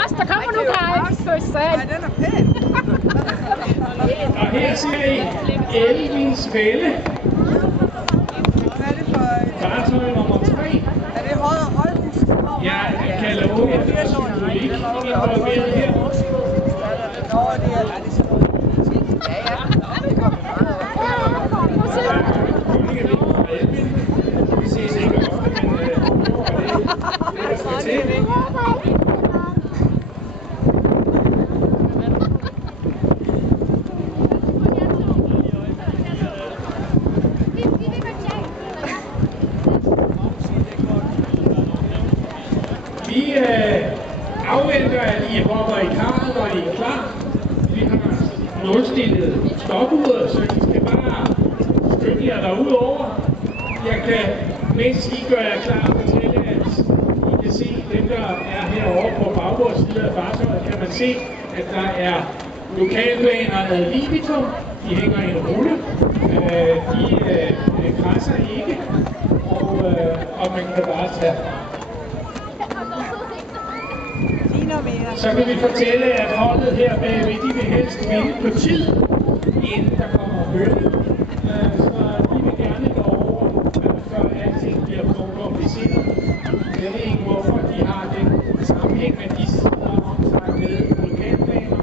os, der kommer nu, Kaj. Nej, den er pæn. Og her ser I Elvins Fælde. Hvad er det for... Fartøj nummer 3. Er det Højhus? Jeg kan love jer, der er symbolik involveret her. Nå, det er... Ja, ja. Vi ses ikke ofte, men det skal til. Vi afventer, at I hopper i karret, og I er klar. Vi har nulstillet stopuret, så I skal bare skynde jer derudover. Jeg kan, mens I gør jer klar, fortælle, at I kan se dem, der er herovre på bagbordssiden af fartøjet, kan man se, at der er lokalbaner ad libitum. De hænger i en rulle. De krasser ikke, og man kan bare tage. Så kan vi fortælle, at holdet her bagved, de vil helst vinde på tid, inden der kommer høring. Så de vil gerne gå over, før alting bliver for kompliceret. Jeg ved ikke, hvorfor de har den sammenhæng, men de sidder omsagt med lokalbaner.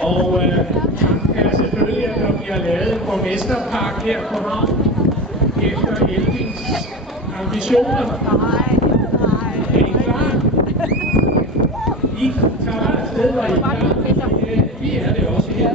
Og tanken er selvfølgelig, at der bliver lavet en borgmesterpark her på havn, efter Elvins ambitioner. Er I klar? I tager afsted, og I er klar. Vi er det også her.